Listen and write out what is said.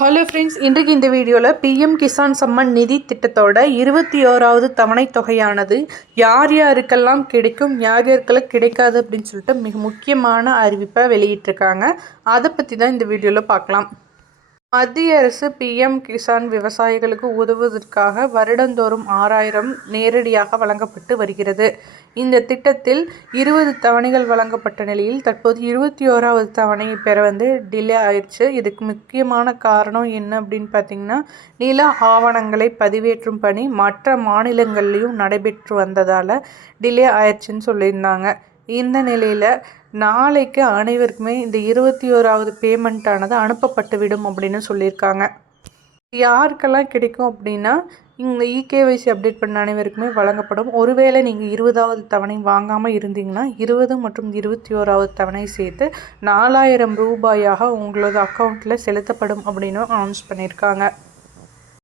Hello friends இன்றைக்கு இந்த வீடியோவில் பிஎம் கிசான் சம்மன் நிதி திட்டத்தோட இருபத்தி ஓராவது தவணை தொகையானது யார் யாருக்கெல்லாம் கிடைக்கும் யார் யாருக்கெல்லாம் கிடைக்காது அப்படின்னு சொல்லிட்டு மிக முக்கியமான அறிவிப்பை வெளியிட்டிருக்காங்க. அதை பற்றி தான் இந்த வீடியோவில் பார்க்கலாம். மத்திய அரசு பிஎம் கிசான் விவசாயிகளுக்கு உதவுவதற்காக வருடந்தோறும் ஆறாயிரம் நேரடியாக வழங்கப்பட்டு வருகிறது. இந்த திட்டத்தில் இருபது தவணைகள் வழங்கப்பட்ட நிலையில் தற்போது இருபத்தி ஓராவது தவணையை பெற வந்து டிலே ஆயிடுச்சு. இதுக்கு முக்கியமான காரணம் என்ன அப்படின்னு பார்த்தீங்கன்னா நில ஆவணங்களை பதிவேற்றும் பணி மற்ற மாநிலங்கள்லேயும் நடைபெற்று வந்ததால் டிலே ஆயிடுச்சுன்னு சொல்லியிருந்தாங்க. இந்த நிலையில் நாளைக்கு அனைவருக்குமே இந்த இருபத்தி ஓராவது பேமெண்ட்டானது அனுப்பப்பட்டுவிடும் அப்படின்னு சொல்லியிருக்காங்க. யாருக்கெல்லாம் கிடைக்கும் அப்படின்னா இந்த இகேவைசி அப்டேட் பண்ண அனைவருக்குமே வழங்கப்படும். ஒருவேளை நீங்கள் இருபதாவது தவணை வாங்காமல் இருந்தீங்கன்னா இருபது மற்றும் இருபத்தி ஓராவது தவணை சேர்த்து நாலாயிரம் ரூபாயாக உங்களது அக்கௌண்ட்டில் செலுத்தப்படும் அப்படின்னு அனௌன்ஸ் பண்ணியிருக்காங்க.